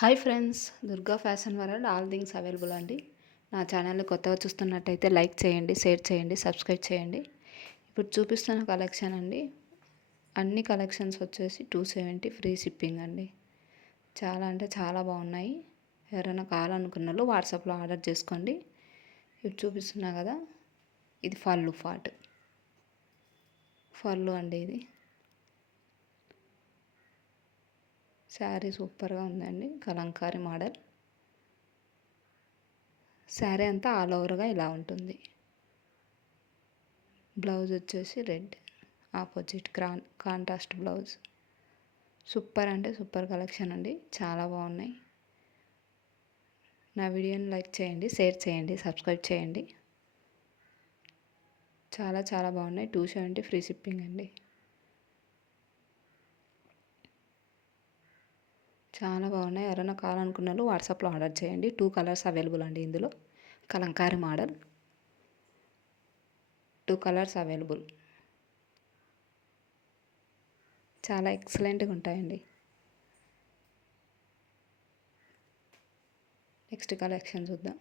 Hi friends, Durga fashion world all things available అండి. నా ఛానల్ని కొత్తగా చూస్తున్నట్టయితే లైక్ చేయండి, షేర్ చేయండి, సబ్స్క్రైబ్ చేయండి. ఇప్పుడు చూపిస్తున్న కలెక్షన్ అండి. అన్ని కలెక్షన్స్ వచ్చేసి 270 ఫ్రీ షిప్పింగ్ అండి. చాలా అంటే చాలా బాగున్నాయి. ఎవరైనా కావాలనుకున్న వాళ్ళు వాట్సాప్లో ఆర్డర్ చేసుకోండి. ఇప్పుడు చూపిస్తున్నా కదా, ఇది ఫళ్ళు అండి. ఇది శారీ సూపర్గా ఉందండి. కలంకారీ మోడల్ శారీ అంతా ఆల్ ఓవర్గా ఇలా ఉంటుంది. బ్లౌజ్ వచ్చేసి red opposite contrast blouse. Super అంటే సూపర్ కలెక్షన్ అండి. చాలా బాగున్నాయి. నా వీడియోని లైక్ చేయండి, షేర్ చేయండి, సబ్స్క్రైబ్ చేయండి. చాలా చాలా బాగున్నాయి. 270 ఫ్రీ షిప్పింగ్ అండి. చాలా బాగున్నాయి. ఎవరైనా కావాలనుకున్న వాళ్ళు వాట్సాప్లో ఆర్డర్ చేయండి. 2 కలర్స్ అవైలబుల్ అండి. ఇందులో కలంకారీ మోడల్ 2 కలర్స్ అవైలబుల్. చాలా ఎక్సలెంట్గా ఉంటాయండి. నెక్స్ట్ కలెక్షన్ చూద్దాం.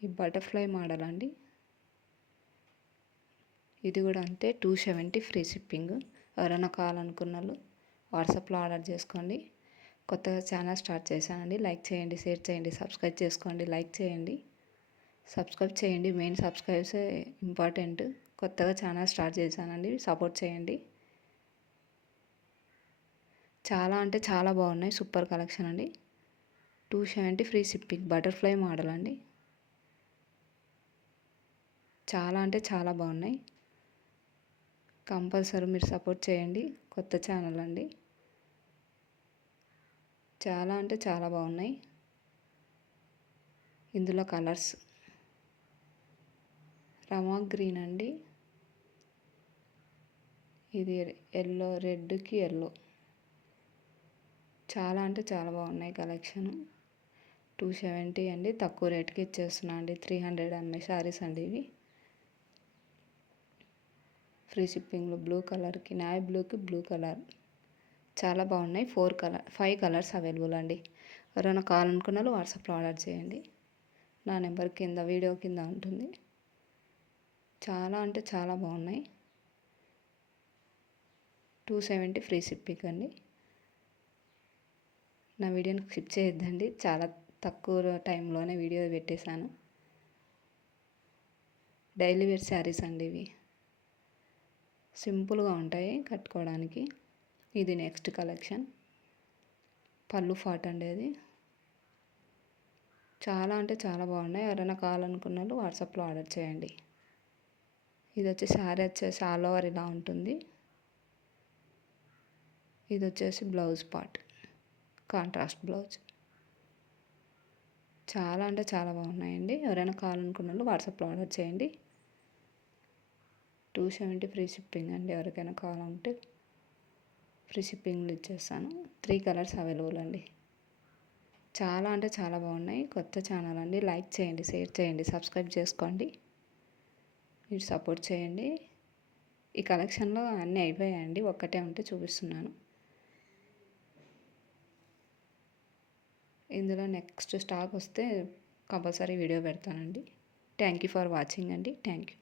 ఈ బటర్ఫ్లై మోడల్ అండి. ఇది కూడా అంతే, 270 ఫ్రీ షిప్పింగ్. ఎవరైనా కావాలనుకున్న వాళ్ళు వాట్సాప్లో ఆర్డర్ చేసుకోండి. కొత్తగా ఛానల్ స్టార్ట్ చేశానండి. లైక్ చేయండి, షేర్ చేయండి, సబ్స్క్రైబ్ చేసుకోండి. లైక్ చేయండి, సబ్స్క్రైబ్ చేయండి. మెయిన్ సబ్స్క్రైబ్సే ఇంపార్టెంట్. కొత్తగా ఛానల్ స్టార్ట్ చేశానండి, సపోర్ట్ చేయండి. చాలా అంటే చాలా బాగున్నాయి. సూపర్ కలెక్షన్ అండి. 270 ఫ్రీ షిప్పింగ్ బటర్ఫ్లై మోడల్ అండి. చాలా అంటే చాలా బాగున్నాయి. కంపల్సరీ మీరు సపోర్ట్ చేయండి. కొత్త ఛానల్ అండి. చాలా అంటే చాలా బాగున్నాయి. ఇందులో కలర్స్ రమా గ్రీన్ అండి. ఇది ఎల్లో, రెడ్కి ఎల్లో. చాలా అంటే చాలా బాగున్నాయి కలెక్షన్. 270 అండి. తక్కువ రేట్కి ఇచ్చేస్తున్నా అండి. 300 ఎంఏ శారీస్ అండి ఇవి. ఫ్రీ షిప్పింగ్లో బ్లూ కలర్కి, నావీ బ్లూకి బ్లూ కలర్ చాలా బాగున్నాయి. 5 కలర్స్ అవైలబుల్ అండి. ఎవరైనా కావాలనుకున్న వాళ్ళు వాట్సాప్లో ఆర్డర్ చేయండి. నా నెంబర్ కింద వీడియో కింద ఉంటుంది. చాలా అంటే చాలా బాగున్నాయి. 270 ఫ్రీ షిప్పింగ్ అండి. నా వీడియోని స్కిప్ చేయొద్దండి. చాలా తక్కువ టైంలోనే వీడియో పెట్టేశాను. డైలీ వేర్ శారీస్ అండి ఇవి. సింపుల్గా ఉంటాయి కట్టుకోవడానికి. ఇది నెక్స్ట్ కలెక్షన్. పళ్ళు ఫాట్ అండి. అది చాలా అంటే చాలా బాగున్నాయి. ఎవరైనా కావాలనుకున్న వాళ్ళు వాట్సాప్లో ఆర్డర్ చేయండి. ఇది వచ్చి శారీ వచ్చేసి ఆల్ ఓవర్ ఇలా ఉంటుంది. ఇది వచ్చేసి బ్లౌజ్ పార్ట్, కాంట్రాస్ట్ బ్లౌజ్. చాలా అంటే చాలా బాగున్నాయండి. ఎవరైనా కావాలనుకున్న వాళ్ళు వాట్సాప్లో ఆర్డర్ చేయండి. 270 ఫ్రీ షిప్పింగ్ అండి. ఎవరికైనా కావాలంటే ఫ్రీ షిప్పింగ్లో ఇచ్చేస్తాను. 3 కలర్స్ అవైలబుల్ అండి. చాలా అంటే చాలా బాగున్నాయి. కొత్త ఛానల్ అండి. లైక్ చేయండి, షేర్ చేయండి, సబ్స్క్రైబ్ చేసుకోండి. మీరు సపోర్ట్ చేయండి. ఈ కలెక్షన్లో అన్నీ అయిపోయాయండి. ఒక్కటే ఉంటే చూపిస్తున్నాను. ఇందులో నెక్స్ట్ స్టాక్ వస్తే కంపల్సరీ వీడియో పెడతానండి. థ్యాంక్ యూ ఫర్ వాచింగ్ అండి. Thank you.